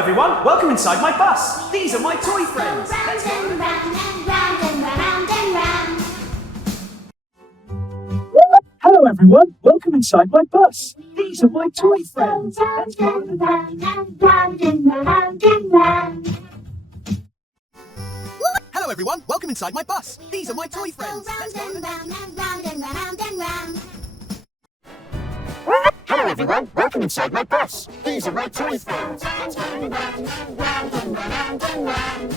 everyone, welcome inside my bus. These are my toy friends. Let's go. Round and round and round and round. Hello everyone, welcome inside my bus. These are my toy friends. Let's go. Round and round and round and round. Hello everyone, welcome inside my bus. These are my toy friends. Round and round and round and round and round. Hello everyone, welcome inside my bus. These are my toy friends. Let's go round and round and round and round.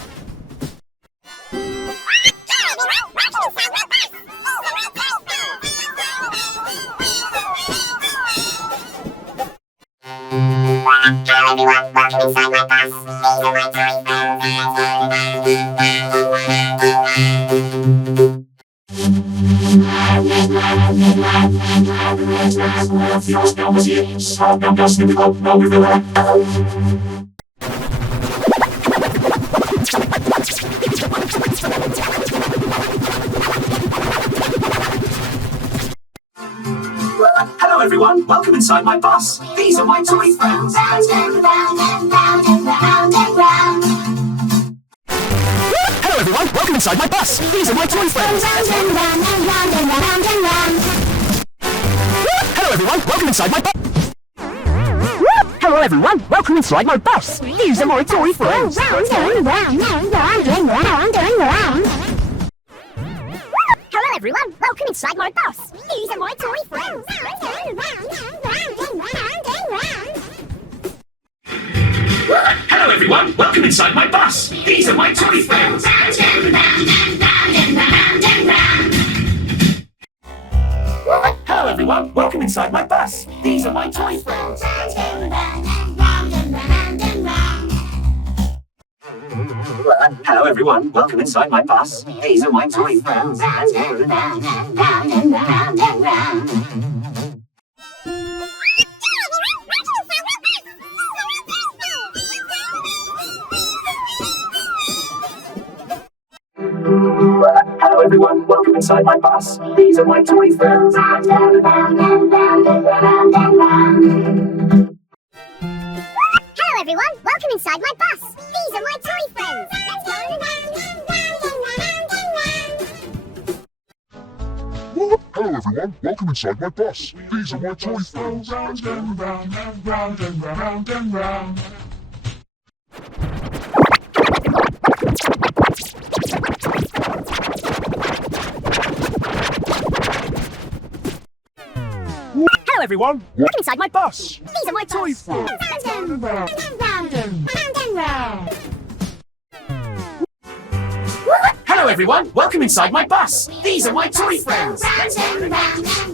Hello everyone, welcome inside my bus. These are my toy Hello everyone, welcome inside my bus. These are my toy friends. Round and round and round and round and round. Hello everyone, welcome inside my bus. These are my toy friends. Round and round and round and round and round. Hello everyone, welcome inside my bus. Hello everyone, welcome inside my bus. These are my toy friends. Round and round and round and round and round. Hello everyone, welcome inside my bus. These are my toy friends. Round and round and round and round and round. Hello everyone, welcome inside my bus. These are my toy friends. Round and round and round and round and round. Hello everyone, welcome inside my bus. These are my toy friends. Round and round and round and round and round. Hello everyone, welcome inside my bus. These are my toy friends. Round and round and round and round and round. Hello everyone, welcome inside my bus. These are my toy friends. Round and round and round and round and round. Hello everyone, welcome inside my bus. These are my toy friends. Let's go round and round and round and round. Hello everyone, welcome inside my bus. These are my toy friends. Round and round and round and round and round. Hello everyone, welcome inside my bus. These are my toy friends. Round and round and round and round. Hello everyone, welcome inside my bus. These are my toy friends. Round and round and